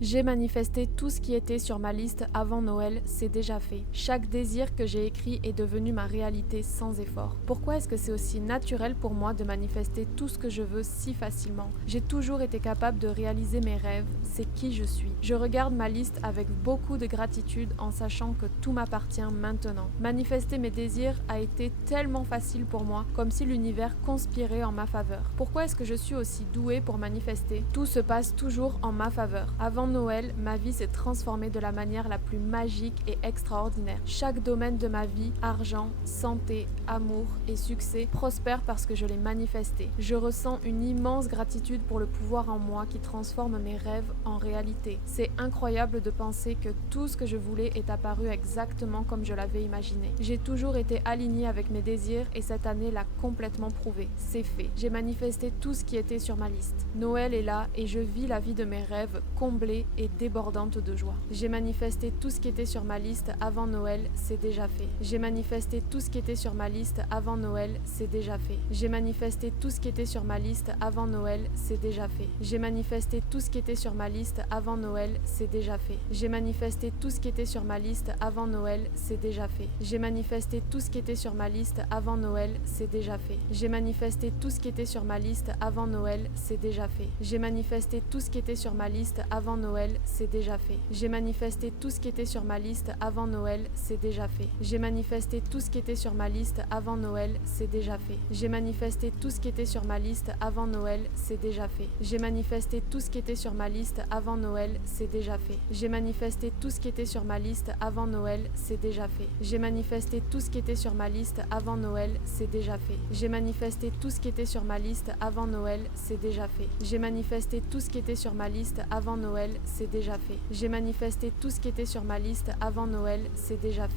J'ai manifesté tout ce qui était sur ma liste avant Noël, c'est déjà fait. Chaque désir que j'ai écrit est devenu ma réalité sans effort. Pourquoi est-ce que c'est aussi naturel pour moi de manifester tout ce que je veux si facilement? J'ai toujours été capable de réaliser mes rêves, c'est qui je suis. Je regarde ma liste avec beaucoup de gratitude en sachant que tout m'appartient maintenant. Manifester mes désirs a été tellement facile pour moi, comme si l'univers conspirait en ma faveur. Pourquoi est-ce que je suis aussi douée pour manifester? Tout se passe toujours en ma faveur. Avant Noël, ma vie s'est transformée de la manière la plus magique et extraordinaire. Chaque domaine de ma vie, argent, santé, amour et succès, prospère parce que je l'ai manifesté. Je ressens une immense gratitude pour le pouvoir en moi qui transforme mes rêves en réalité. C'est incroyable de penser que tout ce que je voulais est apparu exactement comme je l'avais imaginé. J'ai toujours été alignée avec mes désirs et cette année l'a complètement prouvé. C'est fait. J'ai manifesté tout ce qui était sur ma liste. Noël est là et je vis la vie de mes rêves comblée et débordante de joie. J'ai manifesté tout ce qui était sur ma liste avant Noël, c'est déjà fait. J'ai manifesté tout ce qui était sur ma liste avant Noël, c'est déjà fait. J'ai manifesté tout ce qui était sur ma liste avant Noël, c'est déjà fait. J'ai manifesté tout ce qui était sur ma liste avant Noël, c'est déjà fait. J'ai manifesté tout ce qui était sur ma liste avant Noël, c'est déjà fait. J'ai manifesté tout ce qui était sur ma liste avant Noël, c'est déjà fait. J'ai manifesté tout ce qui était sur ma liste avant Noël, c'est déjà fait. J'ai manifesté tout ce qui était sur ma liste avant Noël, c'est déjà fait. J'ai manifesté tout ce qui était sur ma liste avant Noël, c'est déjà fait. J'ai manifesté tout ce qui était sur ma liste avant Noël, c'est déjà fait. J'ai manifesté tout ce qui était sur ma liste avant Noël, c'est déjà fait. J'ai manifesté tout ce qui était sur ma liste avant Noël, c'est déjà fait. J'ai manifesté tout ce qui était sur ma liste avant Noël, c'est déjà fait. J'ai manifesté tout ce qui était sur ma liste avant Noël, c'est déjà fait. J'ai manifesté tout ce qui était sur ma liste avant Noël, c'est déjà fait. J'ai manifesté tout ce qui était sur ma liste avant Noël, c'est déjà fait. J'ai manifesté tout ce qui était sur ma liste avant Noël, c'est déjà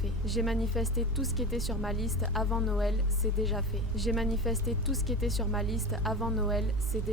fait. J'ai manifesté tout ce qui était sur ma liste avant Noël, c'est déjà fait.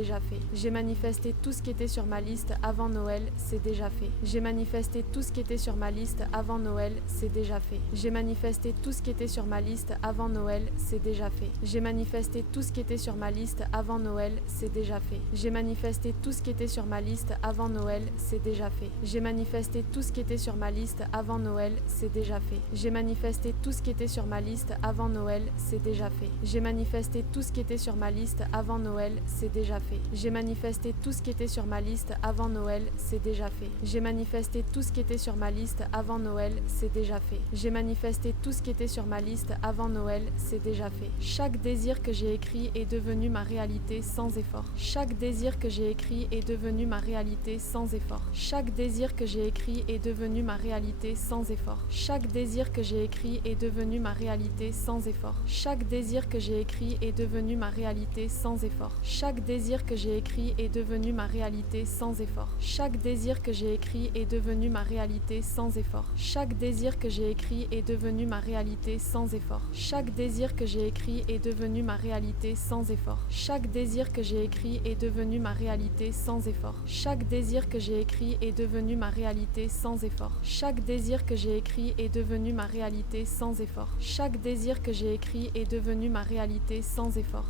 J'ai manifesté tout ce qui était sur ma liste avant Noël, c'est déjà fait. J'ai manifesté tout ce qui était sur ma liste avant Noël, c'est déjà fait. J'ai manifesté tout ce qui était sur ma liste avant Noël, c'est déjà fait. J'ai manifesté tout ce qui était sur ma liste avant Noël, c'est déjà fait. J'ai manifesté tout ce qui était sur ma liste avant Noël, c'est déjà fait. J'ai manifesté tout ce qui était sur ma liste avant Noël, c'est déjà fait. J'ai manifesté tout ce qui était sur ma liste avant Noël, c'est déjà fait. J'ai manifesté tout ce qui était sur ma liste avant Noël, c'est déjà fait. J'ai manifesté tout ce qui était sur ma liste avant Noël, c'est déjà fait. J'ai manifesté tout ce qui était sur ma liste avant Noël, c'est déjà fait. J'ai manifesté tout ce qui était sur ma liste avant Noël, c'est déjà fait. J'ai manifesté tout ce qui était sur ma liste avant Noël, c'est déjà fait. Chaque désir que j'ai écrit est devenu ma réalité sans effort. Chaque désir que j'ai écrit est devenu ma réalité sans effort. Chaque désir que j'ai écrit est devenu ma réalité sans effort. Chaque désir que j'ai écrit est devenu ma réalité sans effort. Chaque désir que j'ai écrit est devenu ma réalité sans effort. Chaque désir que j'ai écrit est devenu ma réalité sans effort. Chaque désir que j'ai écrit est devenu ma réalité sans effort. Chaque désir que j'ai écrit est devenu ma réalité sans effort. Chaque désir que j'ai écrit est devenu ma réalité sans effort. Chaque désir que j'ai écrit est devenu ma réalité sans effort. Chaque désir que j'ai écrit est devenu ma réalité sans effort. Chaque désir que j'ai écrit est devenu ma réalité sans effort. Chaque désir que j'ai écrit est devenu ma réalité sans effort. Chaque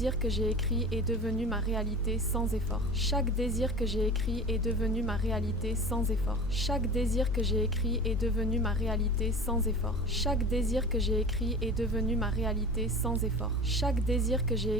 désir que j'ai écrit est devenu ma réalité sans effort. Chaque désir que j'ai écrit est devenu ma réalité sans effort. Chaque désir que j'ai écrit est devenu ma réalité sans effort. Chaque désir que j'ai écrit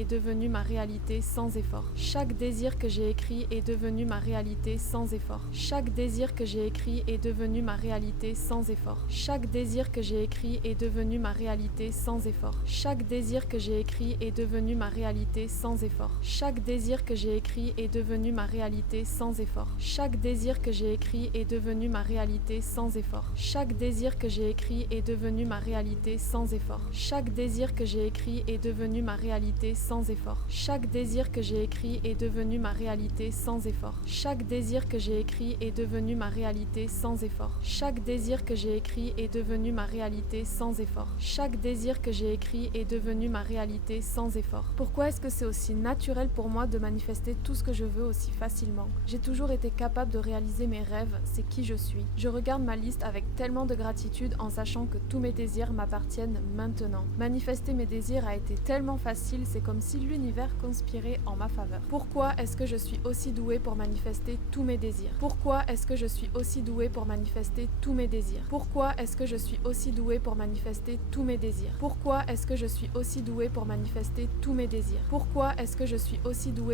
est devenu ma réalité sans effort. Chaque désir que j'ai écrit est devenu ma réalité sans effort. Chaque désir que j'ai écrit est devenu ma réalité sans effort. Chaque désir que j'ai écrit est devenu ma réalité sans effort. Chaque désir que j'ai écrit est devenu ma réalité sans effort. Chaque désir que j'ai écrit est devenu ma réalité sans effort. Chaque désir que j'ai écrit est devenu ma réalité sans effort. Chaque désir que j'ai écrit est devenu ma réalité sans effort. Chaque désir que j'ai écrit est devenu ma réalité sans effort. Chaque désir que j'ai écrit est devenu ma réalité sans effort. Chaque désir que j'ai écrit est devenu ma réalité sans effort. Chaque désir que j'ai écrit est devenu ma réalité sans effort. Chaque désir que j'ai écrit est devenu ma réalité sans effort. Chaque désir que j'ai écrit est devenu ma réalité sans effort. Pourquoi est-ce que c'est aussi naturel pour moi de manifester tout ce que je veux aussi facilement? J'ai toujours été capable de réaliser mes rêves, c'est qui je suis. Je regarde ma liste avec tellement de gratitude en sachant que tous mes désirs m'appartiennent maintenant. Manifester mes désirs a été tellement facile, c'est comme si l'univers conspirait en ma faveur. Pourquoi est-ce que je suis aussi douée pour manifester manifester tous mes désirs? Pourquoi est-ce que je suis aussi douée pour manifester tous mes désirs? Pourquoi est-ce que je suis aussi douée pour manifester tous mes désirs? Pourquoi est-ce que je suis aussi douée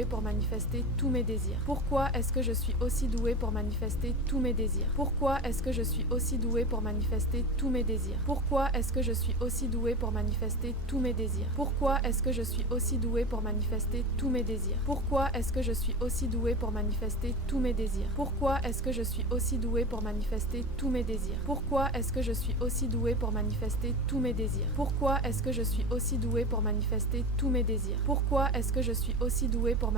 pour manifester tous mes désirs? Pourquoi est-ce que je suis aussi douée pour manifester tous mes désirs? Pourquoi est-ce que je suis aussi douée pour manifester tous mes désirs? Pourquoi est-ce que je suis aussi douée pour manifester tous mes désirs? Pourquoi est-ce que je suis aussi douée pour manifester tous mes désirs? Pourquoi est-ce que je suis aussi douée pour manifester tous mes désirs? Pourquoi est-ce que je suis aussi douée pour manifester tous mes désirs? Pourquoi est-ce que je suis aussi douée pour manifester tous mes désirs? Pourquoi est-ce que je suis aussi douée pour manifester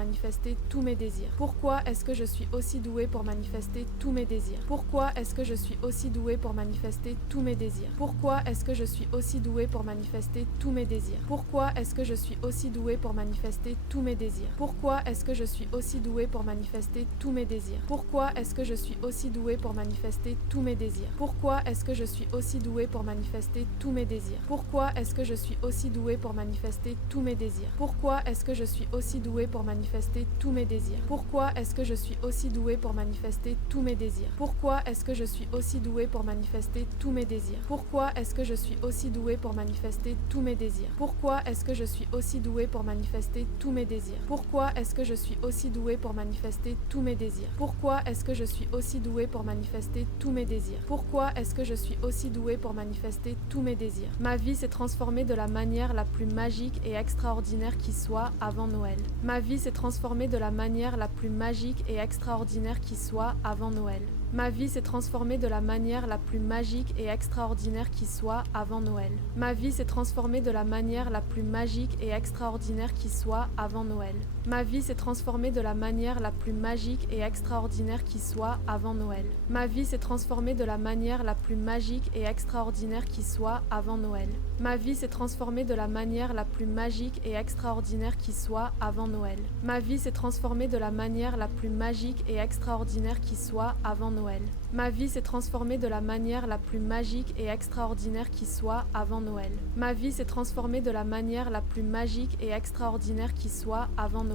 tous mes désirs? Pourquoi est-ce que je suis aussi douée pour manifester tous mes désirs? Pourquoi est-ce que je suis aussi douée pour manifester tous mes désirs? Pourquoi est-ce que je suis aussi douée pour manifester tous mes désirs? Pourquoi est-ce que je suis aussi douée pour manifester tous mes désirs? Pourquoi est-ce que je suis aussi douée pour manifester tous mes désirs? Pourquoi est-ce que je suis aussi douée pour manifester tous mes désirs? Pourquoi est-ce que je suis aussi douée pour manifester tous mes désirs? Pourquoi est-ce que je suis aussi douée pour manifester tous mes désirs? Pourquoi est-ce que je suis aussi douée pour manifester tous mes désirs? Pourquoi est-ce que je suis aussi douée pour manifester tous mes désirs? Pourquoi est-ce que je suis aussi douée pour manifester tous mes désirs? Pourquoi est-ce que je suis aussi douée pour manifester tous mes désirs? Pourquoi est-ce que je suis aussi douée pour manifester tous mes désirs? Pourquoi est-ce que je suis aussi douée pour manifester tous mes désirs? Pourquoi est-ce que je suis aussi douée pour manifester tous mes désirs? Pourquoi est-ce que je suis aussi douée pour manifester tous mes désirs? Pourquoi est-ce que je suis aussi douée pour manifester tous mes désirs? Pourquoi est-ce que je suis aussi douée pour manifester tous mes désirs? Ma vie s'est transformée de la manière la plus magique et extraordinaire qui soit avant Noël. Ma vie s'est transformée de la manière la plus magique et extraordinaire qui soit avant Noël. Ma vie s'est transformée de la manière la plus magique et extraordinaire qui soit avant Noël. Ma vie s'est transformée de la manière la plus magique et extraordinaire qui soit avant Noël. Ma vie s'est transformée de la manière la plus magique et extraordinaire qui soit avant Noël. Ma vie s'est transformée de la manière la plus magique et extraordinaire qui soit avant Noël. Ma vie s'est transformée de la manière la plus magique et extraordinaire qui soit avant Noël. Ma vie s'est transformée de la manière la plus magique et extraordinaire qui soit avant Noël. Ma vie s'est transformée de la manière la plus magique et extraordinaire qui soit avant Noël. Ma vie s'est transformée de la manière la plus magique et extraordinaire qui soit avant Noël.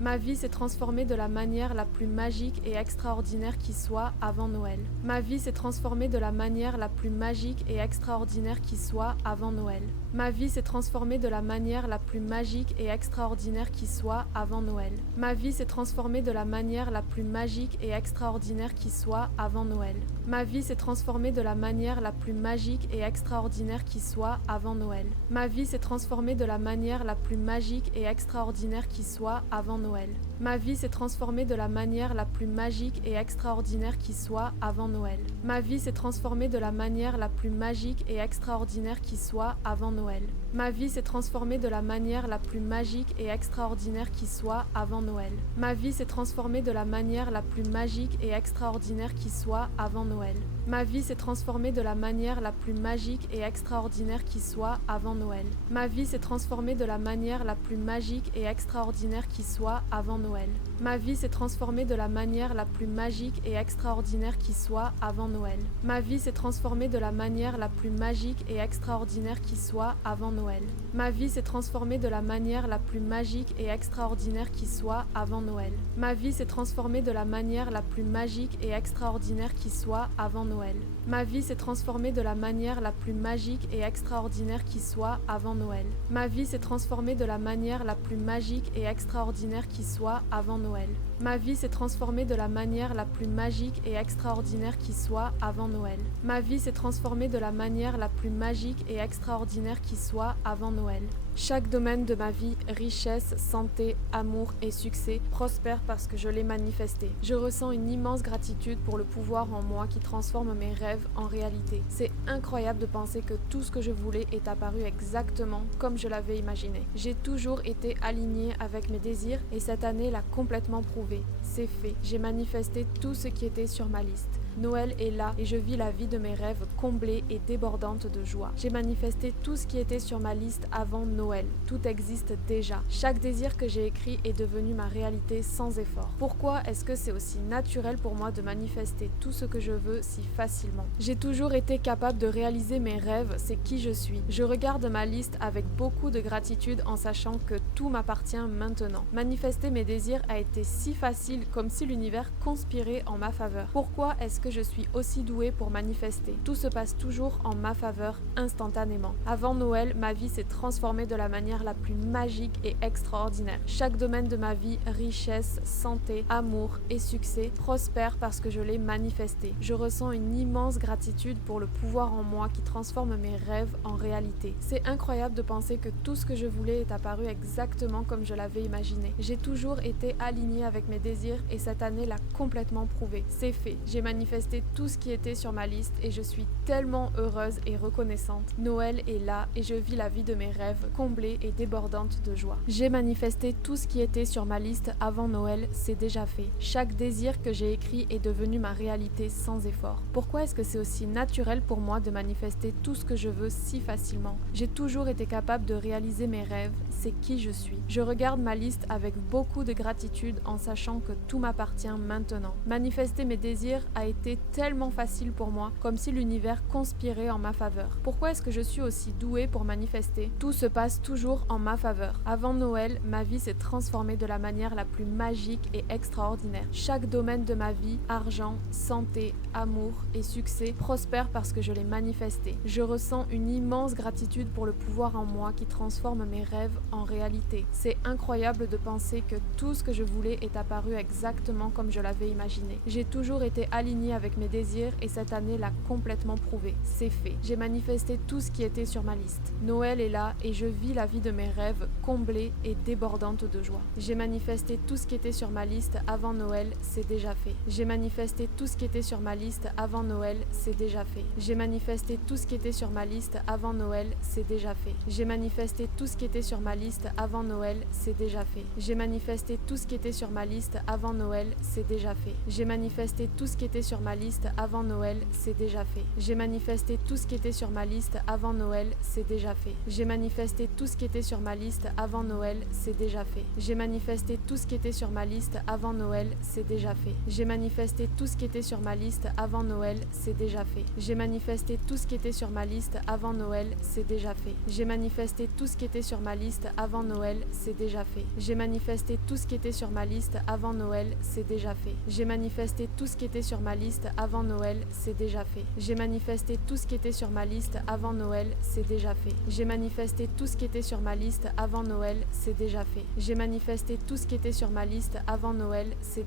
Ma vie s'est transformée de la manière la plus magique et extraordinaire qui soit avant Noël. Ma vie s'est transformée de la manière la plus magique et extraordinaire qui soit avant Noël. Ma vie s'est transformée de la manière la plus magique et extraordinaire qui soit avant Noël. Ma vie s'est transformée de la manière la plus magique et extraordinaire qui soit avant Noël. Ma vie s'est transformée de la manière la plus magique et extraordinaire qui soit avant Noël. Ma vie s'est transformée de la manière la plus magique et extraordinaire qui soit avant Noël. Ma vie s'est transformée de la manière la plus magique et extraordinaire qui soit avant Noël. Ma vie s'est transformée de la manière la plus magique et extraordinaire qui soit avant Noël. Ma vie s'est transformée de la manière la plus magique et extraordinaire qui soit avant Noël. Ma vie s'est transformée de la manière la plus magique et extraordinaire qui soit avant Noël. Ma vie s'est transformée de la manière la plus magique et extraordinaire qui soit avant Noël. Ma vie s'est transformée de la manière la plus magique et extraordinaire qui soit avant Noël. Ma vie s'est transformée de la manière la plus magique et extraordinaire qui soit avant Noël. Ma vie s'est transformée de la manière la plus magique et extraordinaire qui soit avant Noël. Ma vie s'est transformée de la manière la plus magique et extraordinaire qui soit avant Noël. Ma vie s'est transformée de la manière la plus magique et extraordinaire qui soit avant Noël. Ma vie s'est transformée de la manière la plus magique et extraordinaire qui soit avant Noël. Ma vie s'est transformée de la manière la plus magique et extraordinaire qui soit avant Noël. Ma vie s'est transformée de la manière la plus magique et extraordinaire qui soit avant Noël. Ma vie s'est transformée de la manière la plus magique et extraordinaire qui soit avant Noël. Chaque domaine de ma vie, richesse, santé, amour et succès, prospère parce que je l'ai manifesté. Je ressens une immense gratitude pour le pouvoir en moi qui transforme mes rêves en réalité. C'est incroyable de penser que tout ce que je voulais est apparu exactement comme je l'avais imaginé. J'ai toujours été alignée avec mes désirs et cette année l'a complètement prouvé. C'est fait. J'ai manifesté tout ce qui était sur ma liste. Noël est là et je vis la vie de mes rêves comblée et débordante de joie. J'ai manifesté tout ce qui était sur ma liste avant Noël. Tout existe déjà. Chaque désir que j'ai écrit est devenu ma réalité sans effort. Pourquoi est-ce que c'est aussi naturel pour moi de manifester tout ce que je veux si facilement? J'ai toujours été capable de réaliser mes rêves, c'est qui je suis. Je regarde ma liste avec beaucoup de gratitude en sachant que tout m'appartient maintenant. Manifester mes désirs a été si facile, comme si l'univers conspirait en ma faveur. Pourquoi est-ce que je suis aussi douée pour manifester? Tout se passe toujours en ma faveur, instantanément. Avant Noël, ma vie s'est transformée de la manière la plus magique et extraordinaire. Chaque domaine de ma vie, richesse, santé, amour et succès, prospère parce que je l'ai manifesté. Je ressens une immense gratitude pour le pouvoir en moi qui transforme mes rêves en réalité. C'est incroyable de penser que tout ce que je voulais est apparu exactement comme je l'avais imaginé. J'ai toujours été alignée avec mes désirs et cette année l'a complètement prouvé. C'est fait. J'ai manifesté tout ce qui était sur ma liste et je suis tellement heureuse et reconnaissante. Noël est là et je vis la vie de mes rêves, comblée et débordante de joie. J'ai manifesté tout ce qui était sur ma liste avant Noël, c'est déjà fait. Chaque désir que j'ai écrit est devenu ma réalité sans effort. Pourquoi est-ce que c'est aussi naturel pour moi de manifester tout ce que je veux si facilement? J'ai toujours été capable de réaliser mes rêves, c'est qui je suis. Je regarde ma liste avec beaucoup de gratitude en sachant que tout m'appartient maintenant. Manifester mes désirs a été tellement facile pour moi, comme si l'univers conspirait en ma faveur. Pourquoi est-ce que je suis aussi douée pour manifester? Tout se passe toujours en ma faveur. Avant Noël, ma vie s'est transformée de la manière la plus magique et extraordinaire. Chaque domaine de ma vie, argent, santé, amour et succès, prospère parce que je l'ai manifesté. Je ressens une immense gratitude pour le pouvoir en moi qui transforme mes rêves en réalité. C'est incroyable de penser que tout ce que je voulais est apparu exactement comme je l'avais imaginé. J'ai toujours été alignée avec mes désirs et cette année l'a complètement prouvé. C'est fait. J'ai manifesté tout ce qui était sur ma liste. Noël est là et je vis la vie de mes rêves comblée et débordante de joie. J'ai manifesté tout ce qui était sur ma liste avant Noël, c'est déjà fait. J'ai manifesté tout ce qui était sur ma liste avant Noël, c'est déjà fait. J'ai manifesté tout ce qui était sur ma liste avant Noël, c'est déjà fait. J'ai manifesté tout ce qui était sur ma liste avant Noël, c'est déjà fait. J'ai manifesté tout ce qui était sur ma liste avant Noël, c'est déjà fait. J'ai manifesté tout ce qui était sur ma liste avant Noël, c'est déjà fait. J'ai manifesté tout ce qui était sur ma liste avant Noël, c'est déjà fait. J'ai manifesté tout ce qui était sur ma liste avant Noël, c'est déjà fait. J'ai manifesté tout ce qui était sur ma liste avant Noël, c'est déjà fait. J'ai manifesté tout ce qui était sur ma liste avant Noël, c'est déjà fait. J'ai manifesté tout ce qui était sur ma liste avant Noël, c'est déjà fait. J'ai manifesté tout ce qui était sur ma liste avant Noël, c'est déjà fait. J'ai manifesté tout ce qui était sur ma liste avant Noël, c'est déjà fait. J'ai manifesté tout ce qui était sur ma liste avant Noël, c'est déjà fait. J'ai manifesté tout ce qui était sur ma liste avant Noël, c'est déjà fait. J'ai manifesté tout ce qui était sur ma liste avant Noël, c'est déjà fait. J'ai manifesté tout ce qui était sur ma liste avant Noël,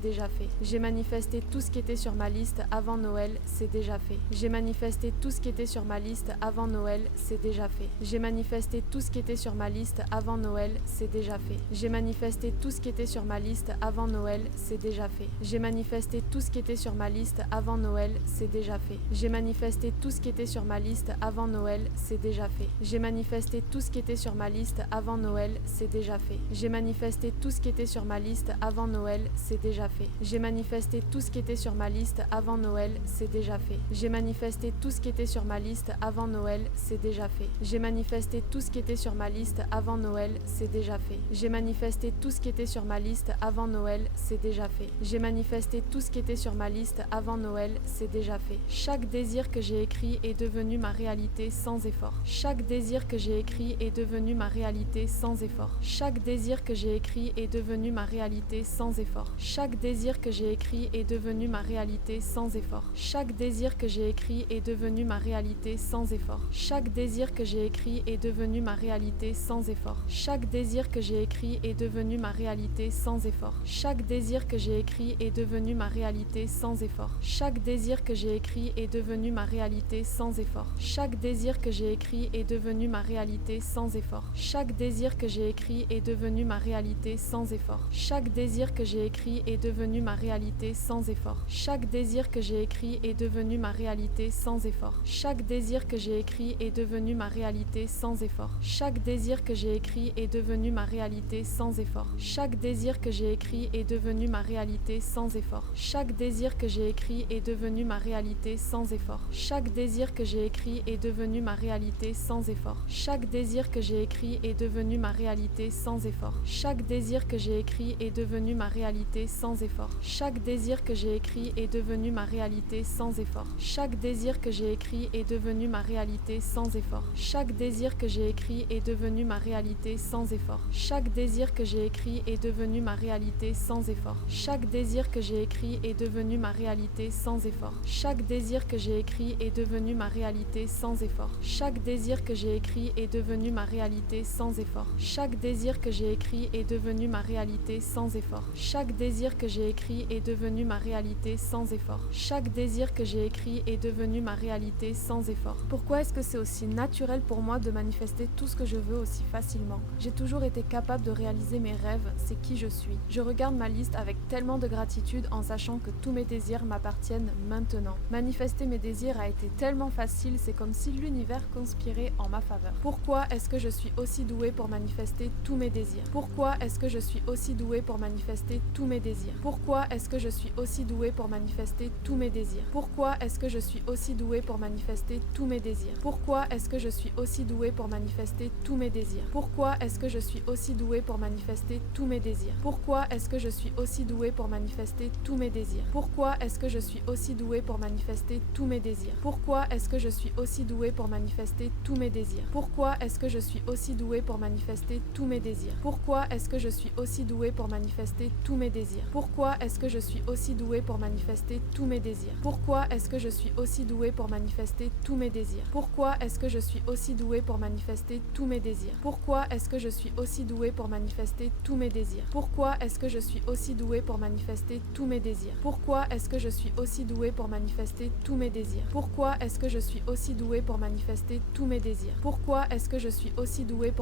c'est déjà fait. J'ai manifesté tout ce qui était sur ma liste avant Noël, c'est déjà fait. J'ai manifesté tout ce qui était sur ma liste avant Noël, c'est déjà fait. J'ai manifesté tout ce qui était sur ma liste avant Noël, c'est déjà fait. J'ai manifesté tout ce qui était sur ma liste avant Noël, c'est déjà fait. J'ai manifesté tout ce qui était sur ma liste avant Noël, c'est déjà fait. J'ai manifesté tout ce qui était sur ma liste avant Noël, c'est déjà fait. J'ai manifesté tout ce qui était sur ma liste avant Noël, c'est déjà fait. J'ai manifesté tout ce qui était sur ma liste avant Noël, c'est déjà fait. J'ai manifesté tout ce qui était sur ma liste avant Noël, c'est déjà fait. J'ai manifesté tout ce qui était sur ma liste avant Noël, c'est déjà fait. J'ai manifesté tout ce qui était sur ma liste avant Noël, c'est déjà fait. J'ai manifesté tout ce qui était sur ma liste avant Noël, c'est déjà fait. J'ai manifesté tout ce qui était sur ma liste avant Noël, c'est déjà fait. Chaque désir que j'ai écrit est devenu ma réalité sans effort. Chaque désir que j'ai écrit est devenu ma réalité sans effort. Chaque désir que j'ai écrit est devenu ma réalité sans effort. Chaque désir que j'ai écrit est devenu ma réalité sans effort. Chaque désir que j'ai écrit est devenu ma réalité sans effort. Chaque désir que j'ai écrit est devenu ma réalité sans effort. Chaque désir que j'ai écrit est devenu ma réalité sans effort. Chaque désir que j'ai écrit est devenu ma réalité sans effort. Chaque désir que j'ai écrit est devenu ma réalité sans effort. Chaque désir que j'ai écrit est devenu ma réalité sans effort. Chaque désir que j'ai écrit est devenu ma réalité sans effort. Chaque désir que j'ai écrit est devenu ma réalité sans effort. Chaque désir que j'ai écrit est devenu ma réalité sans effort. Chaque désir que j'ai écrit est devenu ma réalité sans effort. Chaque désir que j'ai écrit est devenu ma réalité sans effort. Chaque désir que j'ai écrit est devenu ma réalité sans effort. Chaque désir que j'ai écrit écrit est devenu ma réalité sans effort. Chaque désir que j'ai écrit est devenu ma réalité sans effort. Chaque désir que j'ai écrit est devenu ma réalité sans effort. Chaque désir que j'ai écrit est devenu ma réalité sans effort. Chaque désir que j'ai écrit est devenu ma réalité sans effort. Chaque désir que j'ai écrit est devenu ma réalité sans effort. Chaque désir que j'ai écrit est devenu ma réalité sans effort. Chaque désir que j'ai écrit est devenu ma réalité sans effort. Chaque désir que j'ai écrit est devenu ma réalité sans effort. Chaque désir que j'ai écrit est devenu ma réalité sans effort. Chaque désir que j'ai écrit est devenu ma réalité sans effort. Chaque désir que j'ai écrit est devenu ma réalité sans effort. Chaque désir que j'ai écrit est devenu ma réalité sans effort. Chaque désir que j'ai écrit est devenu ma réalité sans effort. Pourquoi est-ce que c'est aussi naturel pour moi de manifester tout ce que je veux aussi facilement? J'ai toujours été capable de réaliser mes rêves, c'est qui je suis. Je regarde ma liste avec tellement de gratitude en sachant que tous mes désirs m'appartiennent maintenant. Manifester mes désirs a été tellement facile, c'est comme si l'univers conspirait en ma faveur. Pourquoi est-ce que je suis aussi douée pour manifester tous mes désirs? Pourquoi est-ce que je suis aussi douée pour manifester tous mes désirs? Pourquoi est-ce que je suis aussi douée pour manifester tous mes désirs? Pourquoi est-ce que je suis aussi douée pour manifester tous mes désirs? Pourquoi est-ce que je suis aussi douée pour manifester tous mes désirs? Pourquoi est-ce que je suis aussi douée pour manifester tous mes désirs? Pourquoi est-ce que je suis aussi douée pour manifester tous mes désirs? Pourquoi est-ce que je suis aussi douée pour manifester tous mes désirs? Pourquoi est-ce que je suis aussi douée pour manifester tous mes désirs? Pourquoi est-ce que je suis aussi douée pour manifester tous mes désirs? Pourquoi est-ce que je suis aussi douée pour manifester tous mes désirs? Pourquoi est-ce que je suis aussi douée pour manifester tous mes désirs? Pourquoi est-ce que je suis aussi douée pour manifester tous mes désirs? Pourquoi est-ce que je suis aussi douée pour manifester tous mes désirs? Pourquoi est-ce que je suis aussi douée pour manifester tous mes désirs? Pourquoi est-ce que je suis aussi douée pour manifester tous mes désirs? Pourquoi est-ce que je suis aussi douée pour manifester tous mes désirs? Pourquoi est-ce que je suis aussi douée pour manifester tous mes désirs? Pourquoi est-ce que je suis aussi douée pour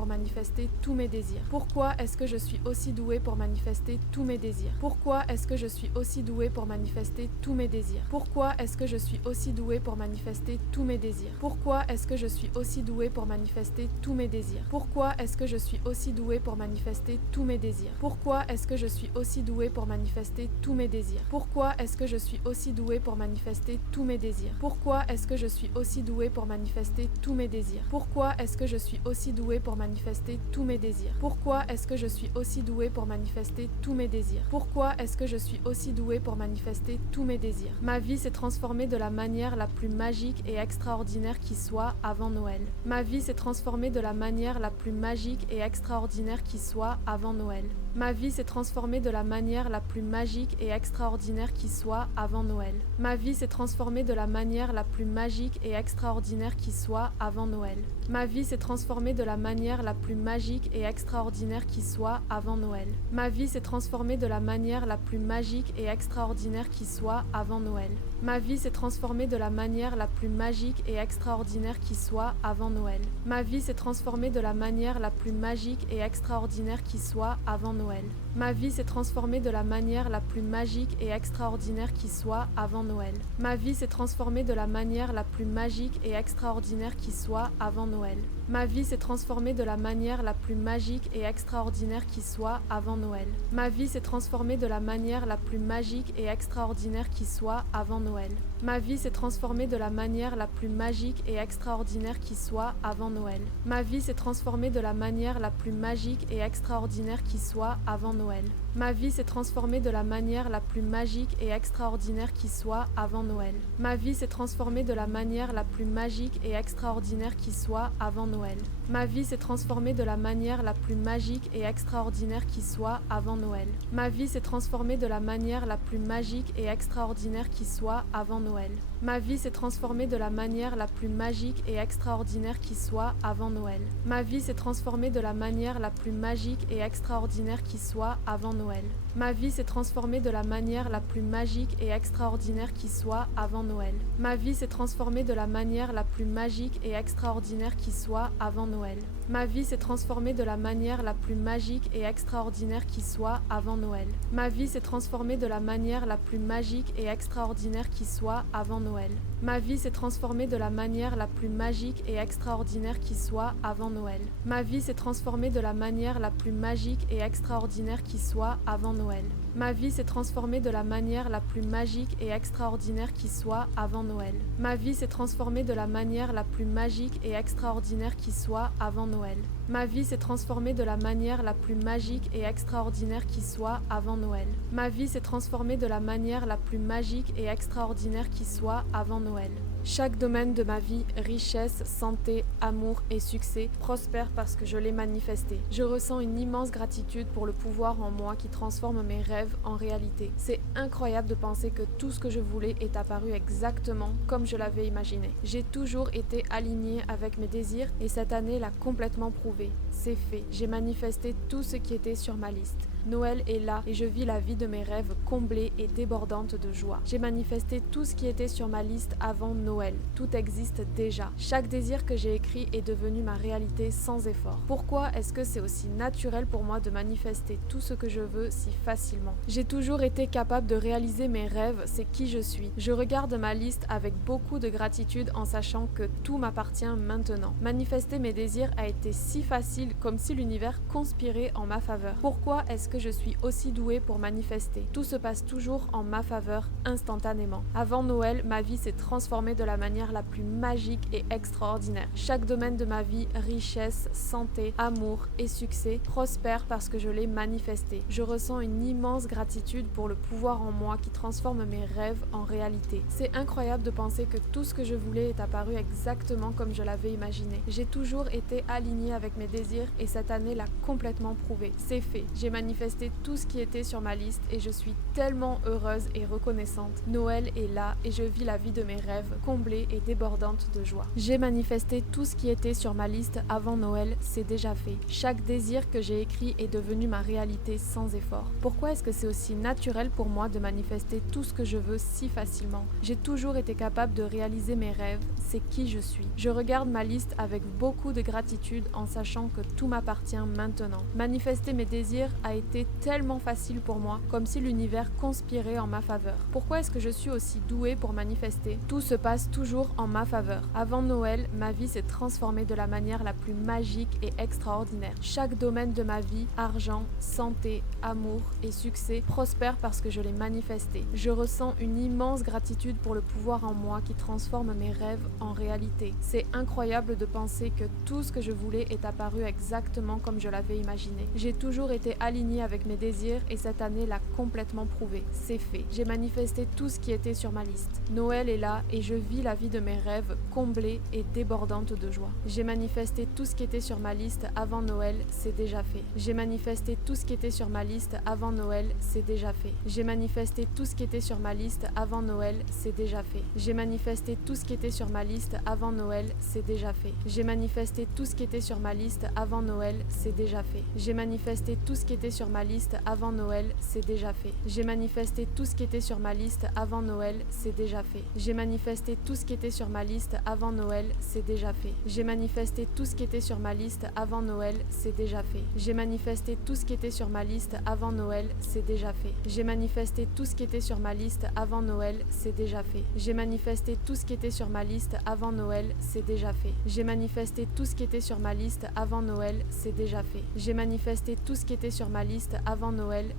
manifester tous mes désirs? Pourquoi est-ce que je suis aussi douée pour manifester tous mes désirs? Pourquoi est-ce que je suis aussi douée pour manifester tous mes désirs? Pourquoi est-ce que je suis aussi douée pour manifester tous mes désirs? Pourquoi est-ce que je suis aussi douée pour manifester tous mes désirs? Pourquoi est-ce que je suis aussi douée pour manifester tous mes désirs? Pourquoi est-ce que je suis aussi douée pour manifester tous mes désirs? Pourquoi est-ce que je suis aussi douée pour manifester tous mes désirs? Pourquoi est-ce que je suis aussi douée pour manifester tous mes désirs? Pourquoi est-ce que je suis aussi douée pour manifester tous mes désirs? Pourquoi est-ce que je suis aussi douée pour manifester tous mes désirs? Pourquoi est-ce que je suis aussi douée pour manifester tous mes désirs? Ma vie s'est transformée de la manière la plus magique et extraordinaire qui soit avant Noël. Ma vie s'est transformée de la manière la plus magique et extraordinaire qui soit avant Noël. Ma vie s'est transformée de la manière la plus magique et extraordinaire qui soit avant Noël. Ma vie s'est transformée de la manière la plus magique et extraordinaire qui soit avant Noël. Ma vie s'est transformée de la manière la plus magique et extraordinaire qui soit avant Noël. Ma vie s'est transformée de la manière la plus magique et extraordinaire qui soit avant Noël. Ma vie s'est transformée de la manière la plus magique et extraordinaire qui soit avant Noël. Ma vie s'est transformée de la manière la plus magique et extraordinaire qui soit avant Noël. Ma vie s'est transformée de la manière la plus magique et extraordinaire qui soit avant Noël. Ma vie s'est transformée de la manière la plus magique et extraordinaire qui soit avant Noël. Ma vie s'est transformée de la manière la plus magique et extraordinaire qui soit avant Noël. Ma vie s'est transformée de la manière la plus magique et extraordinaire qui soit avant Noël. Ma vie s'est transformée de la manière la plus magique et extraordinaire qui soit avant Noël. Ma vie s'est transformée de la manière la plus magique et extraordinaire qui soit avant Noël. Ma vie s'est transformée de la manière la plus magique et extraordinaire qui soit avant Noël. Ma vie s'est transformée de la manière la plus magique et extraordinaire qui soit avant Noël. Ma vie s'est transformée de la manière la plus magique et extraordinaire qui soit avant Noël. Ma vie s'est transformée de la manière la plus magique et extraordinaire qui soit avant Noël. Ma vie s'est transformée de la manière la plus magique et extraordinaire qui soit avant Noël. Ma vie s'est transformée de la manière la plus magique et extraordinaire qui soit avant Noël. Ma vie s'est transformée de la manière la plus magique et extraordinaire qui soit avant Noël. Ma vie s'est transformée de la manière la plus magique et extraordinaire qui soit avant Noël. Ma vie s'est transformée de la manière la plus magique et extraordinaire qui soit avant Noël. Ma vie s'est transformée de la manière la plus magique et extraordinaire qui soit avant Noël. Ma vie s'est transformée de la manière la plus magique et extraordinaire qui soit avant Noël. Ma vie s'est transformée de la manière la plus magique et extraordinaire qui soit avant Noël. Ma vie s'est transformée de la manière la plus magique et extraordinaire qui soit avant Noël. Ma vie s'est transformée de la manière la plus magique et extraordinaire qui soit avant Noël. Ma vie s'est transformée de la manière la plus magique et extraordinaire qui soit avant Noël. Ma vie s'est transformée de la manière la plus magique et extraordinaire qui soit avant Noël. Chaque domaine de ma vie, richesse, santé, amour et succès, prospère parce que je l'ai manifesté. Je ressens une immense gratitude pour le pouvoir en moi qui transforme mes rêves en réalité. C'est incroyable de penser que tout ce que je voulais est apparu exactement comme je l'avais imaginé. J'ai toujours été alignée avec mes désirs et cette année l'a complètement prouvé. C'est fait. J'ai manifesté tout ce qui était sur ma liste. Noël est là et je vis la vie de mes rêves comblée et débordante de joie. J'ai manifesté tout ce qui était sur ma liste avant Noël. Tout existe déjà. Chaque désir que j'ai écrit est devenu ma réalité sans effort. Pourquoi est-ce que c'est aussi naturel pour moi de manifester tout ce que je veux si facilement? J'ai toujours été capable de réaliser mes rêves, c'est qui je suis. Je regarde ma liste avec beaucoup de gratitude en sachant que tout m'appartient maintenant. Manifester mes désirs a été si facile comme si l'univers conspirait en ma faveur. Pourquoi est-ce que je suis aussi douée pour manifester? Tout se passe toujours en ma faveur, instantanément. Avant Noël, ma vie s'est transformée de la manière la plus magique et extraordinaire. Chaque domaine de ma vie, richesse, santé, amour et succès, prospère parce que je l'ai manifesté. Je ressens une immense gratitude pour le pouvoir en moi qui transforme mes rêves en réalité. C'est incroyable de penser que tout ce que je voulais est apparu exactement comme je l'avais imaginé. J'ai toujours été alignée avec mes désirs et cette année l'a complètement prouvé. C'est fait. J'ai manifesté tout ce qui était sur ma liste et je suis tellement heureuse et reconnaissante. Noël est là et je vis la vie de mes rêves, comblée et débordante de joie. J'ai manifesté tout ce qui était sur ma liste avant Noël, c'est déjà fait. Chaque désir que j'ai écrit est devenu ma réalité sans effort. Pourquoi est-ce que c'est aussi naturel pour moi de manifester tout ce que je veux si facilement? J'ai toujours été capable de réaliser mes rêves, c'est qui je suis. Je regarde ma liste avec beaucoup de gratitude en sachant que tout m'appartient maintenant. Manifester mes désirs a été tellement facile pour moi, comme si l'univers conspirait en ma faveur. Pourquoi est-ce que je suis aussi douée pour manifester? Tout se passe toujours en ma faveur. Avant Noël, ma vie s'est transformée de la manière la plus magique et extraordinaire. Chaque domaine de ma vie, argent, santé, amour et succès, prospère parce que je l'ai manifesté. Je ressens une immense gratitude pour le pouvoir en moi qui transforme mes rêves en réalité. C'est incroyable de penser que tout ce que je voulais est apparu exactement comme je l'avais imaginé. J'ai toujours été alignée avec mes désirs et cette année l'a complètement prouvé. C'est fait. J'ai manifesté tout ce qui était sur ma liste. Noël est là et je vis la vie de mes rêves comblée et débordante de joie. J'ai manifesté tout ce qui était sur ma liste avant Noël, c'est déjà fait. J'ai manifesté tout ce qui était sur ma liste avant Noël, c'est déjà fait. J'ai manifesté tout ce qui était sur ma liste avant Noël, c'est déjà fait. J'ai manifesté tout ce qui était sur ma liste avant Noël, c'est déjà fait. J'ai manifesté tout ce qui était sur ma liste avant Noël, c'est déjà fait. J'ai manifesté tout ce qui était sur ma liste avant Noël, c'est déjà fait. J'ai manifesté tout ce qui était sur ma liste avant Noël, c'est déjà fait. J'ai manifesté tout ce qui était sur ma liste avant Noël, c'est déjà fait. J'ai manifesté tout ce qui était sur ma liste avant Noël, c'est déjà fait. J'ai manifesté tout ce qui était sur ma liste avant Noël, c'est déjà fait. J'ai manifesté tout ce qui était sur ma liste avant Noël, c'est déjà fait. J'ai manifesté tout ce qui était sur ma liste avant Noël, c'est déjà fait. J'ai manifesté tout ce qui était sur ma liste avant Noël, c'est déjà fait. J'ai manifesté tout ce qui était sur ma liste avant Noël, c'est déjà fait. J'ai manifesté tout ce qui était sur ma liste avant Noël,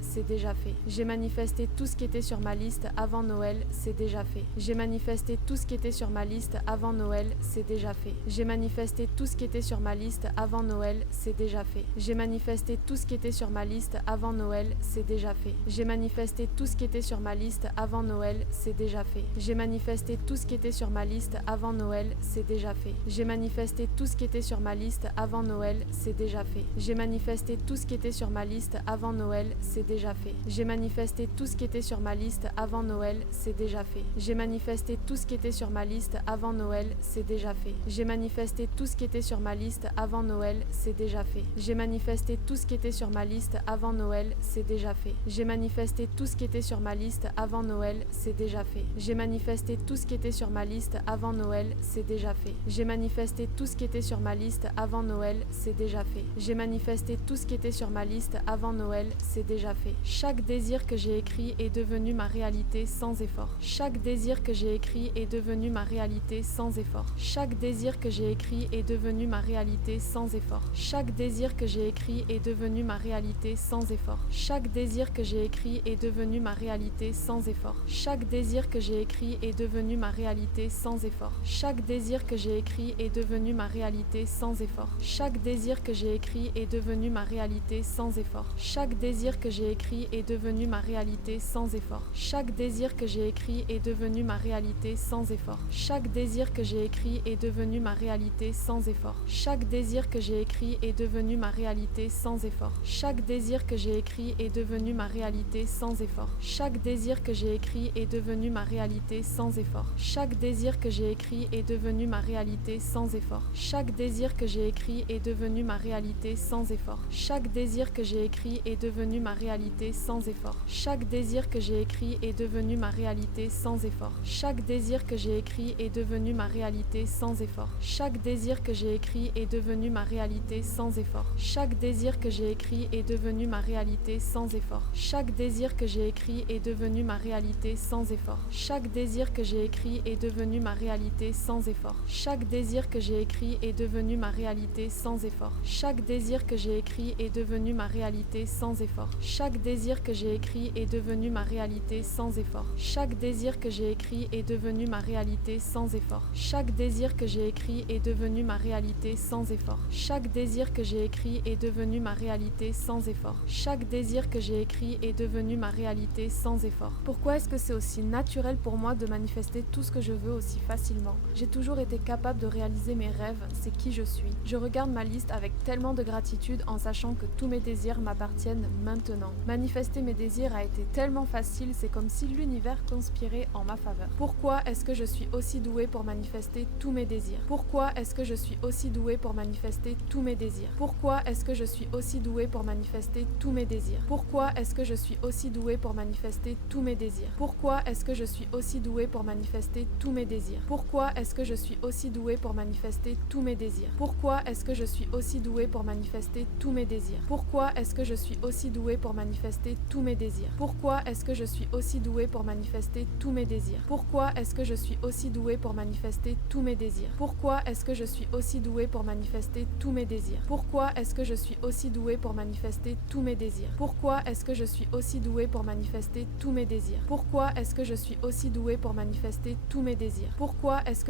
c'est déjà fait. J'ai manifesté tout ce qui était sur ma liste avant Noël, c'est déjà fait. J'ai manifesté tout ce qui était sur ma liste avant Noël, c'est déjà fait. J'ai manifesté tout ce qui était sur ma liste avant Noël, c'est déjà fait. J'ai manifesté tout ce qui était sur ma liste avant Noël, c'est déjà fait. J'ai manifesté tout ce qui était sur ma liste avant Noël, c'est déjà fait. J'ai manifesté tout ce qui était sur ma liste avant Noël, c'est déjà fait. J'ai manifesté tout ce qui était sur ma liste avant Noël, c'est déjà fait. J'ai manifesté tout ce qui était sur ma liste avant Noël, c'est déjà fait. J'ai manifesté tout ce qui était sur ma liste avant Noël, c'est déjà fait. J'ai manifesté tout ce qui était sur ma liste avant Noël, c'est déjà fait. J'ai manifesté tout ce qui était sur ma liste avant Noël, c'est déjà fait. J'ai manifesté tout ce qui était sur ma liste avant Noël, c'est déjà fait. J'ai manifesté tout ce qui était sur ma liste avant Noël, c'est déjà fait. J'ai manifesté tout ce qui était sur ma liste avant Noël, c'est déjà fait. J'ai manifesté tout ce qui était sur ma liste avant Noël, c'est déjà fait. Chaque désir que j'ai écrit est devenu ma réalité sans effort. Chaque désir que j'ai écrit est devenu ma réalité sans effort. Chaque désir que j'ai j'ai écrit est devenu ma réalité sans effort. Chaque désir que j'ai écrit est devenu ma réalité sans effort. Chaque désir que j'ai écrit est devenu ma réalité sans effort. Chaque désir que j'ai écrit est devenu ma réalité sans effort. Chaque désir que j'ai écrit est devenu ma réalité sans effort. Chaque désir que j'ai écrit est devenu ma réalité sans effort. Chaque désir que j'ai écrit est devenu ma réalité sans effort. Chaque désir que j'ai écrit est devenu ma réalité sans effort. Chaque désir que j'ai écrit est devenu ma réalité sans effort. Chaque désir que j'ai écrit est devenu ma réalité sans effort. Chaque désir que j'ai écrit est devenu ma réalité sans effort. Chaque désir que j'ai écrit est devenu ma réalité sans effort. Chaque désir que j'ai écrit est devenu ma réalité sans effort. Chaque désir que j'ai écrit est devenu ma réalité sans effort. Chaque désir que j'ai écrit est devenu ma réalité sans effort. Chaque désir que j'ai écrit est devenu ma réalité sans effort. Chaque désir que j'ai écrit est devenu ma réalité sans effort. Chaque désir que j'ai écrit est devenu ma réalité sans effort. Chaque désir que j'ai écrit est devenu ma réalité sans effort. Chaque désir que j'ai écrit est devenu ma réalité sans effort. Chaque désir que j'ai écrit est devenu ma réalité sans effort. Chaque désir que j'ai écrit est devenu ma réalité sans effort. Chaque désir que j'ai écrit est devenu ma réalité sans effort. Chaque désir que j'ai écrit est devenu ma réalité sans effort. Chaque désir que j'ai écrit est devenu ma réalité sans effort. Chaque désir que j'ai écrit est devenu ma réalité sans effort. Chaque désir que j'ai écrit est devenu ma réalité sans effort. Chaque désir que j'ai écrit est devenu ma réalité sans effort. Pourquoi est-ce que c'est aussi naturel pour moi de manifester tout ce que je veux aussi facilement? J'ai toujours été capable de réaliser mes rêves, c'est qui je suis. Je regarde ma liste avec tellement de gratitude en sachant que tous mes désirs m'appartiennent maintenant. Manifester mes désirs a été tellement facile, c'est comme si l'univers conspirait en ma faveur. Pourquoi est-ce que je suis aussi douée pour manifester tous mes désirs? Pourquoi est-ce que je suis aussi douée pour manifester tous mes désirs? Pourquoi est-ce que je suis aussi douée pour manifester tous mes désirs? Pourquoi est-ce que je suis aussi douée pour manifester tous mes désirs? Pourquoi est-ce que je suis aussi douée pour manifester tous mes désirs? Pourquoi est-ce que je suis aussi douée pour manifester tous mes désirs? Pourquoi est-ce que je suis aussi douée pour manifester tous mes désirs? Pourquoi est-ce que je suis aussi douée pour manifester tous mes désirs? Pourquoi est-ce que je suis aussi douée pour manifester tous mes désirs? Pourquoi est-ce que je suis aussi douée pour manifester tous mes désirs? Pourquoi est-ce que je suis aussi douée pour manifester tous mes désirs? Pourquoi est-ce que je suis aussi douée pour manifester tous mes désirs? Pourquoi est-ce que je suis aussi douée pour manifester tous mes désirs? Pourquoi est-ce que je suis aussi douée pour manifester tous mes désirs? Pourquoi est-ce que je suis aussi douée pour manifester tous mes désirs? Pourquoi est-ce que je suis aussi douée pour manifester tous mes désirs? Pourquoi est-ce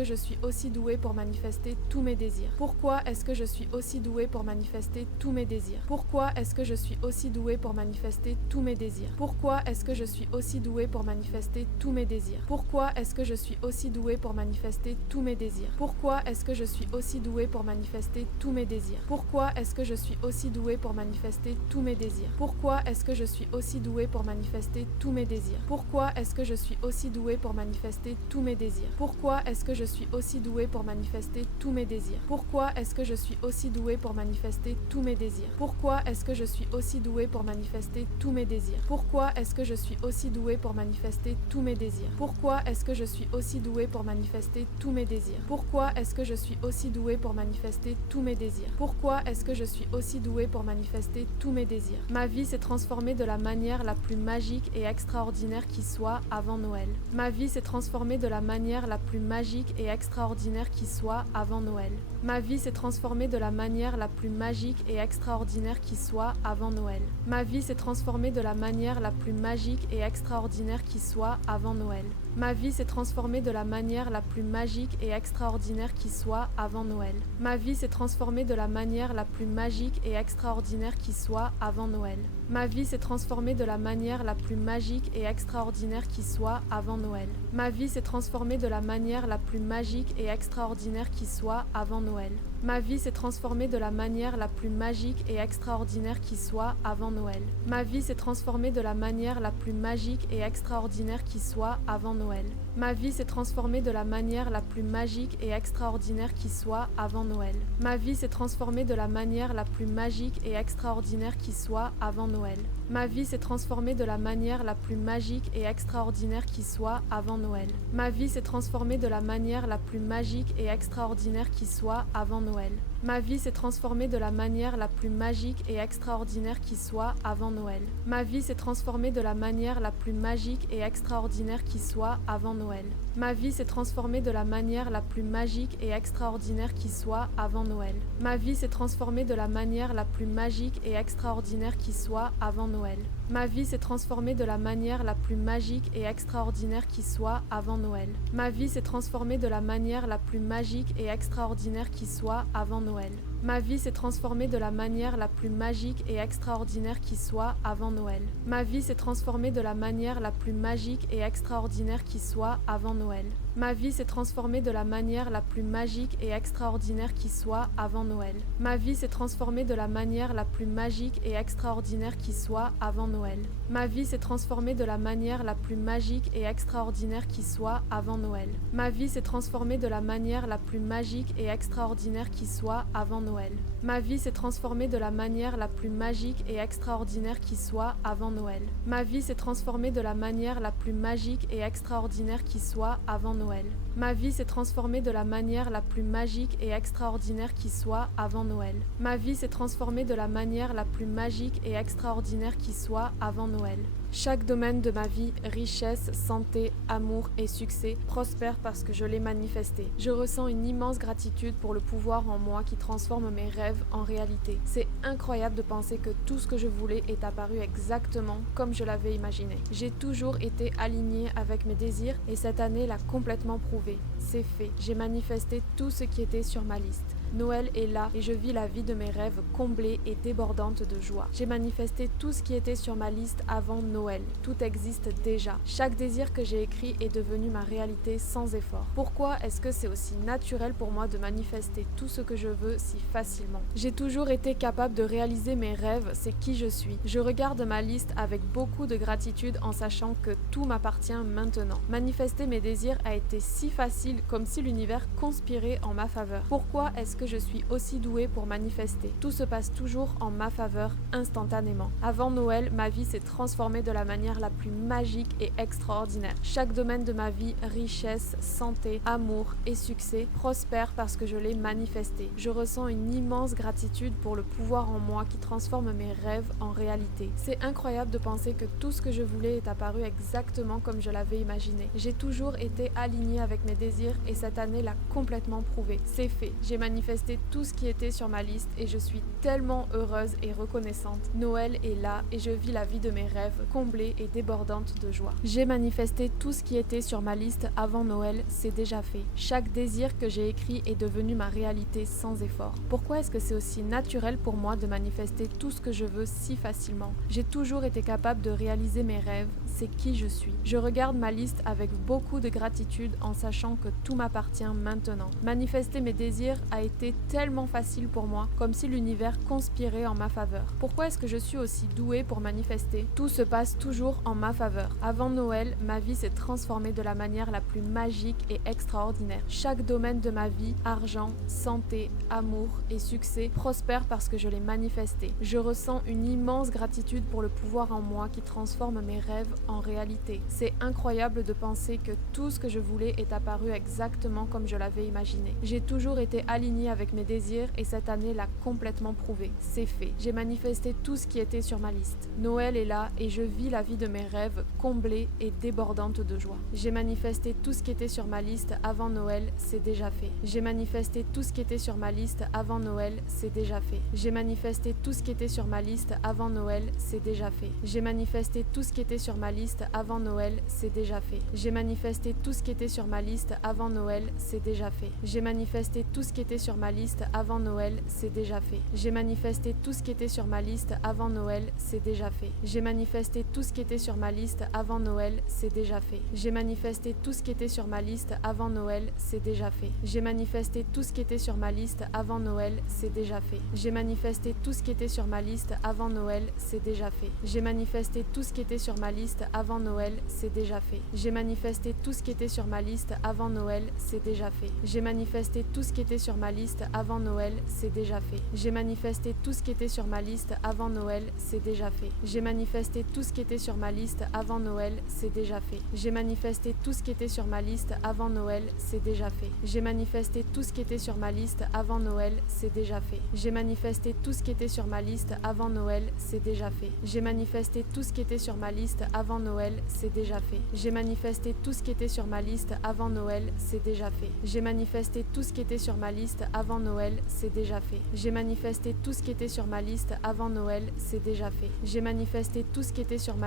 que je suis aussi douée pour manifester tous mes désirs? Pourquoi est-ce que je suis aussi douée pour manifester tous mes désirs? Pourquoi est-ce que je suis aussi douée pour manifester tous mes désirs? Pourquoi est-ce que je suis aussi douée pour manifester tous mes désirs? Pourquoi est-ce que je suis aussi douée pour manifester tous mes désirs? Pourquoi est-ce que je suis aussi douée pour manifester tous mes désirs? Pourquoi est-ce que je suis aussi douée pour manifester tous mes désirs? Pourquoi est-ce que je suis aussi douée pour manifester tous mes désirs? Pourquoi est-ce que je suis aussi douée pour manifester tous mes désirs? Pourquoi est-ce que je suis aussi douée pour manifester tous mes désirs? Pourquoi est-ce que je suis aussi douée pour manifester tous mes désirs? Pourquoi est-ce que je suis aussi douée pour manifester tous mes désirs? Pourquoi est-ce que je suis aussi douée pour manifester tous mes désirs? Pourquoi est-ce que je suis aussi douée pour manifester tous mes désirs? Ma vie s'est transformée de la manière la plus magique et extraordinaire qui soit avant Noël. Ma vie s'est transformée de la manière la plus magique et extraordinaire qui soit avant Noël. Ma vie s'est transformée de la manière la plus magique et extraordinaire qui soit avant Noël. Ma vie s'est transformée de la manière la plus magique et extraordinaire qui soit avant Noël. Ma vie s'est transformée de la manière la plus magique et extraordinaire qui soit avant Noël. Ma vie s'est transformée de la manière la plus magique et extraordinaire qui soit avant Noël. Ma vie s'est transformée de la manière la plus magique et extraordinaire qui soit avant Noël. Ma vie s'est transformée de la manière la plus magique et extraordinaire qui soit avant Noël. Ma vie s'est transformée de la manière la plus magique et extraordinaire qui soit avant Noël. Ma vie s'est transformée de la manière la plus magique et extraordinaire qui soit avant Noël. Ma vie s'est transformée de la manière la plus magique et extraordinaire qui soit avant Noël. Ma vie s'est transformée de la manière la plus magique et extraordinaire qui soit avant Noël. Ma vie s'est transformée de la manière la plus magique et extraordinaire qui soit avant Noël. Ma vie s'est transformée de la manière la plus magique et extraordinaire qui soit avant Noël. Ma vie s'est transformée de la manière la plus magique et extraordinaire qui soit avant Noël. Ma vie s'est transformée de la manière la plus magique et extraordinaire qui soit avant Noël. Ma vie s'est transformée de la manière la plus magique et extraordinaire qui soit avant Noël. Ma vie s'est transformée de la manière la plus magique et extraordinaire qui soit avant Noël. Ma vie s'est transformée de la manière la plus magique et extraordinaire qui soit avant Noël. Ma vie s'est transformée de la manière la plus magique et extraordinaire qui soit avant Noël. Ma vie s'est transformée de la manière la plus magique et extraordinaire qui soit avant Noël. Ma vie s'est transformée de la manière la plus magique et extraordinaire qui soit avant Noël. Ma vie s'est transformée de la manière la plus magique et extraordinaire qui soit avant Noël. Ma vie s'est transformée de la manière la plus magique et extraordinaire qui soit avant Noël. Ma vie s'est transformée de la manière la plus magique et extraordinaire qui soit avant Noël. Ma vie s'est transformée de la manière la plus magique et extraordinaire qui soit avant Noël. Ma vie s'est transformée de la manière la plus magique et extraordinaire qui soit avant Noël. Ma vie s'est transformée de la manière la plus magique et extraordinaire qui soit avant Noël. Ma vie s'est transformée de la manière la plus magique et extraordinaire qui soit avant Noël. Ma vie s'est transformée de la manière la plus magique et extraordinaire qui soit avant Noël. Chaque domaine de ma vie, richesse, santé, amour et succès, prospère parce que je l'ai manifesté. Je ressens une immense gratitude pour le pouvoir en moi qui transforme mes rêves en réalité. C'est incroyable de penser que tout ce que je voulais est apparu exactement comme je l'avais imaginé. J'ai toujours été alignée avec mes désirs et cette année l'a complètement prouvé. C'est fait. J'ai manifesté tout ce qui était sur ma liste. Noël est là et je vis la vie de mes rêves comblée et débordante de joie. J'ai manifesté tout ce qui était sur ma liste avant Noël. Tout existe déjà. Chaque désir que j'ai écrit est devenu ma réalité sans effort. Pourquoi est-ce que c'est aussi naturel pour moi de manifester tout ce que je veux si facilement? J'ai toujours été capable de réaliser mes rêves, c'est qui je suis. Je regarde ma liste avec beaucoup de gratitude en sachant que tout m'appartient maintenant. Manifester mes désirs a été si facile, comme si l'univers conspirait en ma faveur. Pourquoi est-ce que je suis aussi douée pour manifester? Tout se passe toujours en ma faveur, instantanément. Avant Noël, ma vie s'est transformée de la manière la plus magique et extraordinaire. Chaque domaine de ma vie, richesse, santé, amour et succès, prospère parce que je l'ai manifesté. Je ressens une immense gratitude pour le pouvoir en moi qui transforme mes rêves en réalité. C'est incroyable de penser que tout ce que je voulais est apparu exactement comme je l'avais imaginé. J'ai toujours été alignée avec mes désirs et cette année l'a complètement prouvé. C'est fait. J'ai manifesté tout ce qui était sur ma liste et je suis tellement heureuse et reconnaissante. Noël est là et je vis la vie de mes rêves, comblée et débordante de joie. J'ai manifesté tout ce qui était sur ma liste avant Noël, c'est déjà fait. Chaque désir que j'ai écrit est devenu ma réalité sans effort. Pourquoi est-ce que c'est aussi naturel pour moi de manifester tout ce que je veux si facilement? J'ai toujours été capable de réaliser mes rêves, c'est qui je suis. Je regarde ma liste avec beaucoup de gratitude en sachant que tout m'appartient maintenant. Manifester mes désirs a été tellement facile pour moi, comme si l'univers conspirait en ma faveur. Pourquoi est-ce que je suis aussi douée pour manifester? Tout se passe toujours en ma faveur. Avant Noël, ma vie s'est transformée de la manière la plus magique et extraordinaire. Chaque domaine de ma vie, argent, santé, amour et succès, prospère parce que je l'ai manifesté. Je ressens une immense gratitude pour le pouvoir en moi qui transforme mes rêves en réalité. C'est incroyable de penser que tout ce que je voulais est apparu exactement comme je l'avais imaginé. J'ai toujours été alignée avec mes désirs et cette année l'a complètement prouvé. C'est fait. J'ai manifesté tout ce qui était sur ma liste. Noël est là et je vis la vie de mes rêves comblée et débordante de joie. J'ai manifesté tout ce qui était sur ma liste avant Noël, c'est déjà fait. J'ai manifesté tout ce qui était sur ma liste avant Noël, c'est déjà fait. J'ai manifesté tout ce qui était sur ma liste avant Noël, c'est déjà fait. J'ai manifesté tout ce qui était sur ma liste avant Noël, c'est déjà fait. J'ai manifesté tout ce qui était sur ma liste avant Noël, c'est déjà fait. J'ai manifesté tout ce qui était sur ma liste avant Noël, c'est déjà fait. J'ai manifesté tout ce qui était sur ma liste avant Noël, c'est déjà fait. J'ai manifesté tout ce qui était sur ma liste avant Noël, c'est déjà fait. J'ai manifesté tout ce qui était sur ma liste avant Noël, c'est déjà fait. J'ai manifesté tout ce qui était sur ma liste avant Noël, c'est déjà fait. J'ai manifesté tout ce qui était sur ma liste avant Noël, c'est déjà fait. J'ai manifesté tout ce qui était sur ma liste avant Noël, c'est déjà fait. J'ai manifesté tout ce qui était sur ma liste avant Noël, c'est déjà fait. J'ai manifesté tout ce qui était sur ma liste liste avant Noël, c'est déjà fait. J'ai manifesté tout ce qui était sur ma liste avant Noël, c'est déjà fait. J'ai manifesté tout ce qui était sur ma liste avant Noël, c'est déjà fait. J'ai manifesté tout ce qui était sur ma liste avant Noël, c'est déjà fait. J'ai manifesté tout ce qui était sur ma liste avant Noël, c'est déjà fait. J'ai manifesté tout ce qui était sur ma liste avant Noël, c'est déjà fait. J'ai manifesté tout ce qui était sur ma liste avant Noël, c'est déjà fait. J'ai manifesté tout ce qui était sur ma liste avant Noël, c'est déjà fait. J'ai manifesté tout ce qui était sur ma liste avant Noël, c'est déjà fait. J'ai manifesté tout ce qui était sur ma liste avant Noël, c'est déjà fait. J'ai manifesté tout ce qui était sur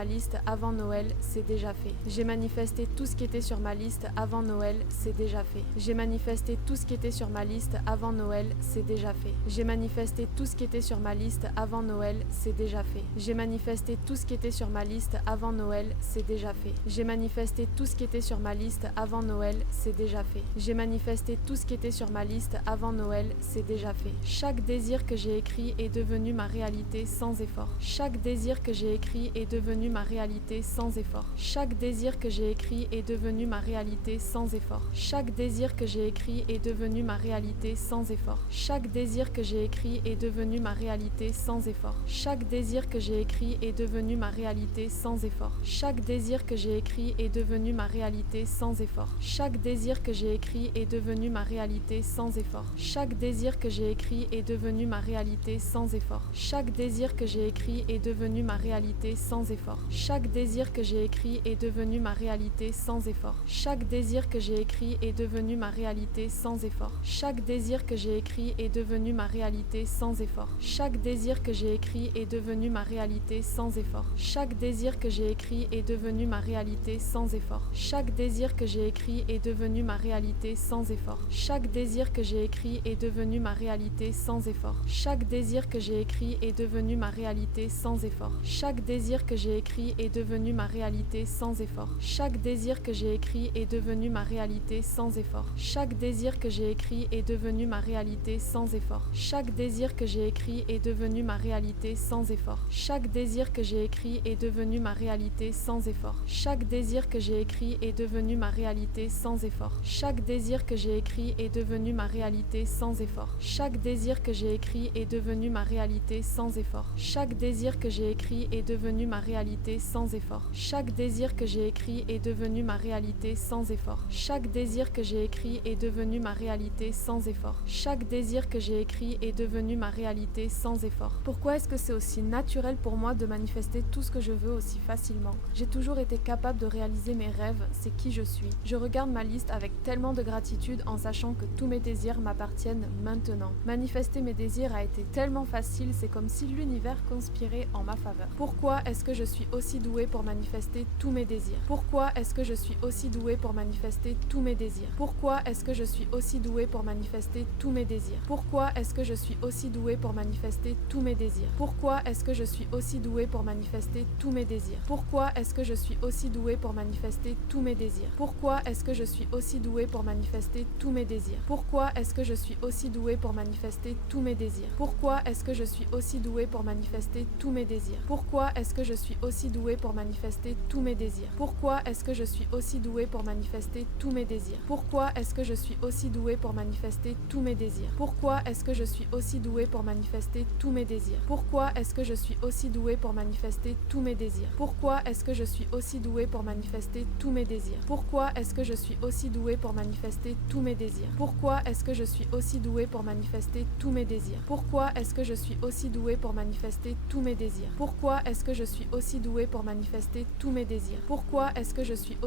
ma liste avant Noël, c'est déjà fait. J'ai manifesté tout ce qui était sur ma liste avant Noël, c'est déjà fait. J'ai manifesté tout ce qui était sur ma liste avant Noël, c'est déjà fait. J'ai manifesté tout ce qui était sur ma liste avant Noël, c'est déjà fait. J'ai manifesté tout ce qui était sur ma liste avant Noël, c'est déjà fait. J'ai manifesté tout ce qui était sur ma liste avant Noël, c'est déjà fait. J'ai manifesté tout ce qui était sur ma liste avant Noël, c'est déjà fait. Chaque désir que j'ai écrit est devenu ma réalité sans effort. Chaque désir que j'ai écrit est devenu ma réalité sans effort. Chaque désir que j'ai écrit est devenu ma réalité sans effort. Chaque désir que j'ai écrit est devenu ma réalité sans effort. Chaque désir que j'ai écrit est devenu ma réalité sans effort. Chaque désir que j'ai écrit est devenu ma réalité sans effort. Chaque désir que j'ai écrit est devenu ma réalité sans effort. Chaque désir que j'ai écrit est devenu ma réalité sans effort. Chaque désir que j'ai écrit est devenu ma réalité sans effort. Chaque désir que j'ai écrit est devenu ma réalité sans effort. Chaque désir que j'ai écrit est devenu ma réalité sans effort. Chaque désir que j'ai écrit est devenu ma réalité sans effort. Chaque désir que j'ai écrit est devenu ma réalité sans effort. Chaque désir que j'ai écrit est devenu ma réalité sans effort. Chaque désir que j'ai écrit est devenu ma réalité sans effort. Chaque désir que j'ai écrit est devenu ma réalité sans effort. Chaque désir que j'ai écrit est devenu ma réalité sans effort. Chaque désir que j'ai écrit est devenu ma réalité sans effort. Chaque désir que j'ai écrit est devenu ma réalité sans effort. Chaque désir que j'ai écrit est devenu ma réalité sans effort. Chaque désir que j'ai écrit est devenu ma réalité sans effort. Chaque désir que j'ai écrit est devenu ma réalité sans effort. Chaque désir que j'ai écrit est devenu ma réalité sans effort. Chaque désir que j'ai écrit est devenu ma réalité sans effort. Chaque désir que j'ai écrit est devenu ma réalité sans effort. Chaque désir que j'ai écrit est devenu ma réalité sans effort. Chaque désir que j'ai écrit est devenu ma réalité sans effort. Chaque désir que j'ai écrit est devenu ma réalité sans effort. Chaque désir que j'ai écrit est devenu ma réalité sans effort. Chaque désir que j'ai écrit est devenu ma réalité sans effort. Pourquoi est-ce que c'est aussi naturel pour moi de manifester tout ce que je veux aussi facilement? J'ai toujours été capable de réaliser mes rêves, c'est qui je suis. Je regarde ma liste avec tellement de gratitude en sachant que tous mes désirs m'appartiennent maintenant. Manifester mes désirs a été tellement facile, c'est comme si l'univers conspirait en ma faveur. Pourquoi est-ce que je suis aussi douée pour manifester tous mes désirs? Pourquoi est-ce que je suis aussi douée pour manifester tous mes désirs? Pourquoi est-ce que je suis aussi douée pour manifester tous mes désirs? Pourquoi est-ce que je suis aussi douée pour manifester tous mes désirs? Pourquoi est-ce que je suis aussi douée pour manifester tous mes désirs? Pourquoi est-ce que je suis aussi douée pour manifester tous mes désirs? Pourquoi est-ce que je suis aussi douée pour manifester tous mes désirs? Pourquoi est-ce que je suis aussi douée pour manifester tous mes désirs? Pourquoi est-ce que je suis aussi douée pour manifester tous mes désirs? Pourquoi est-ce que je suis aussi douée pour manifester tous mes désirs? Pourquoi est-ce que je suis aussi douée pour manifester tous mes désirs? Pourquoi est-ce que je suis aussi douée pour manifester tous mes désirs? Pourquoi est-ce que je suis aussi douée pour manifester tous mes désirs? Pourquoi est-ce que je suis aussi douée pour manifester tous mes désirs? Pourquoi est-ce que je suis aussi douée pour manifester tous mes désirs? Pourquoi est-ce que je suis aussi douée pour manifester tous mes désirs? Pourquoi est-ce que je suis aussi douée pour manifester tous mes désirs? Pourquoi est-ce que je suis aussi douée pour manifester tous mes désirs? Pourquoi est-ce que je suis aussi douée pour manifester tous mes désirs?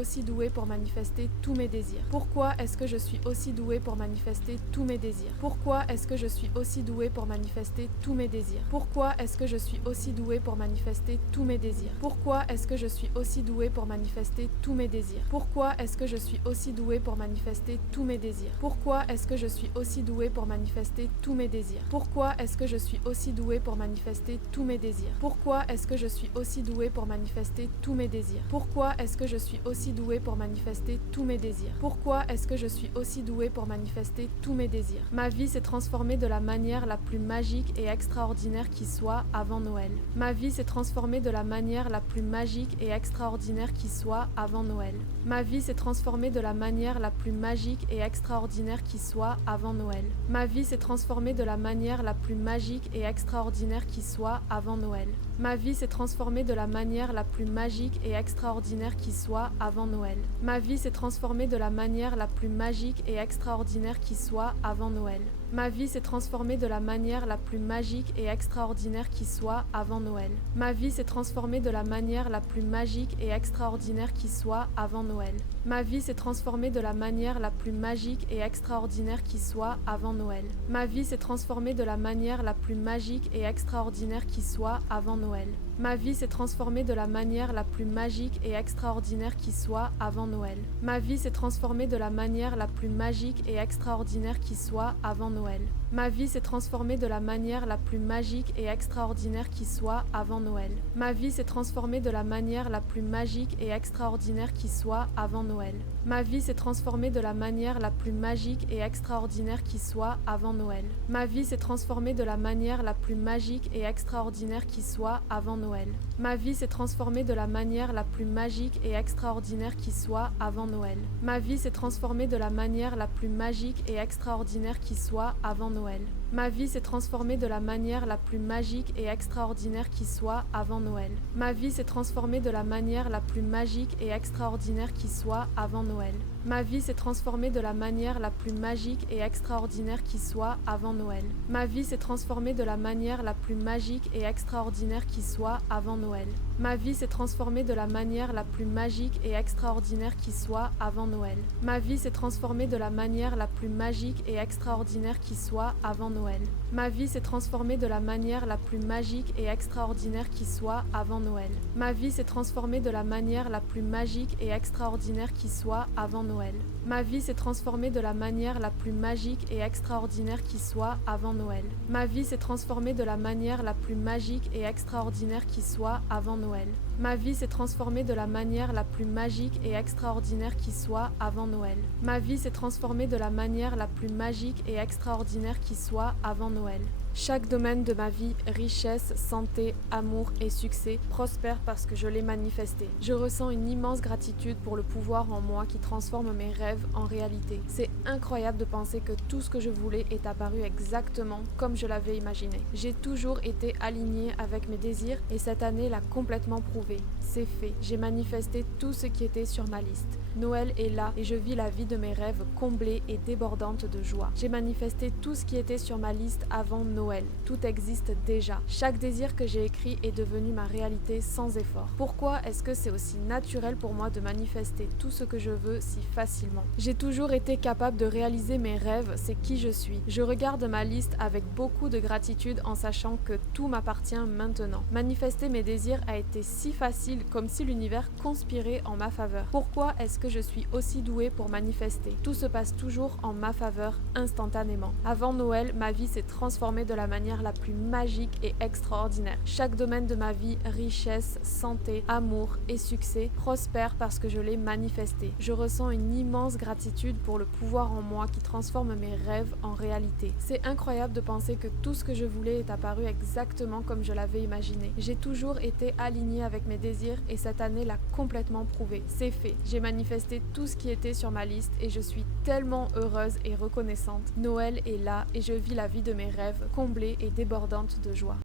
Pourquoi est-ce que je suis aussi douée pour manifester tous mes désirs? Pourquoi est-ce que je suis aussi douée pour manifester tous mes désirs? Pourquoi est-ce que je suis aussi douée pour manifester tous mes désirs? Pourquoi est-ce que je suis aussi douée pour manifester tous mes désirs? Pourquoi est-ce que je suis aussi douée pour manifester tous mes désirs? Pourquoi est-ce que je suis aussi douée pour manifester tous mes désirs? Pourquoi est-ce que je suis aussi douée pour manifester tous mes désirs? Pourquoi est-ce que je suis aussi douée pour manifester tous mes désirs? Pourquoi est-ce que je suis aussi douée pour manifester tous mes désirs? Pourquoi est-ce que je suis aussi douée pour manifester tous mes désirs? Pourquoi est-ce que je suis aussi douée pour manifester tous mes désirs? Ma vie s'est transformée de la manière la plus magique et extraordinaire qui soit avant Noël. Ma vie s'est transformée de la manière la plus magique et extraordinaire qui soit avant Noël. Ma vie s'est transformée de la manière la plus magique et extraordinaire qui soit avant Noël. Ma vie s'est transformée de la manière la plus magique et extraordinaire qui soit avant Noël. Ma vie s'est transformée de la manière la plus magique et extraordinaire qui soit avant Noël. Ma vie s'est transformée de la manière la plus magique et extraordinaire qui soit avant Noël. Ma vie s'est transformée de la manière la plus magique et extraordinaire qui soit avant Noël. Ma vie s'est transformée de la manière la plus magique et extraordinaire qui soit avant Noël. Ma vie s'est transformée de la manière la plus magique et extraordinaire qui soit avant Noël. Ma vie s'est transformée de la manière la plus magique et extraordinaire qui soit avant Noël. Ma vie s'est transformée de la manière la plus magique et extraordinaire qui soit avant Noël. Ma vie s'est transformée de la manière la plus magique et extraordinaire qui soit avant Noël. Ma vie s'est transformée de la manière la plus magique et extraordinaire qui soit avant Noël. Ma vie s'est transformée de la manière la plus magique et extraordinaire qui soit avant Noël. Ma vie s'est transformée de la manière la plus magique et extraordinaire qui soit avant Noël. Ma vie s'est transformée de la manière la plus magique et extraordinaire qui soit avant Noël. Ma vie s'est transformée de la manière la plus magique et extraordinaire qui soit avant Noël. Ma vie s'est transformée de la manière la plus magique et extraordinaire qui soit avant Noël. Ma vie s'est transformée de la manière la plus magique et extraordinaire qui soit avant Noël. Ma vie s'est transformée de la manière la plus magique et extraordinaire qui soit avant Noël. Ma vie s'est transformée de la manière la plus magique et extraordinaire qui soit avant Noël. Ma vie s'est transformée de la manière la plus magique et extraordinaire qui soit avant Noël. Ma vie s'est transformée de la manière la plus magique et extraordinaire qui soit avant Noël. Ma vie s'est transformée de la manière la plus magique et extraordinaire qui soit avant Noël. Ma vie s'est transformée de la manière la plus magique et extraordinaire qui soit avant Noël. Ma vie s'est transformée de la manière la plus magique et extraordinaire qui soit avant Noël. Ma vie s'est transformée de la manière la plus magique et extraordinaire qui soit avant Noël. Ma vie s'est transformée de la manière la plus magique et extraordinaire qui soit avant Noël. Ma vie s'est transformée de la manière la plus magique et extraordinaire qui soit avant Noël. Ma vie s'est transformée de la manière la plus magique et extraordinaire qui soit avant Noël. Chaque domaine de ma vie, richesse, santé, amour et succès, prospère parce que je l'ai manifesté. Je ressens une immense gratitude pour le pouvoir en moi qui transforme mes rêves en réalité. C'est incroyable de penser que tout ce que je voulais est apparu exactement comme je l'avais imaginé. J'ai toujours été alignée avec mes désirs et cette année l'a complètement prouvé. C'est fait. J'ai manifesté tout ce qui était sur ma liste. Noël est là et je vis la vie de mes rêves comblée et débordante de joie. J'ai manifesté tout ce qui était sur ma liste avant Noël. Tout existe déjà. Chaque désir que j'ai écrit est devenu ma réalité sans effort. Pourquoi est-ce que c'est aussi naturel pour moi de manifester tout ce que je veux si facilement? J'ai toujours été capable de réaliser mes rêves, c'est qui je suis. Je regarde ma liste avec beaucoup de gratitude en sachant que tout m'appartient maintenant. Manifester mes désirs a été si facile, comme si l'univers conspirait en ma faveur. Pourquoi est-ce que je suis aussi douée pour manifester? Tout se passe toujours en ma faveur, instantanément. Avant Noël, ma vie s'est transformée de la manière la plus magique et extraordinaire. Chaque domaine de ma vie, richesse, santé, amour et succès, prospère parce que je l'ai manifesté. Je ressens une immense gratitude pour le pouvoir en moi qui transforme mes rêves en réalité. C'est incroyable de penser que tout ce que je voulais est apparu exactement comme je l'avais imaginé. J'ai toujours été alignée avec mes désirs et cette année l'a complètement prouvé. C'est fait. J'ai manifesté tout ce qui était sur ma liste et je suis tellement heureuse et reconnaissante. Noël est là et je vis la vie de mes rêves, comblée et débordante de joie.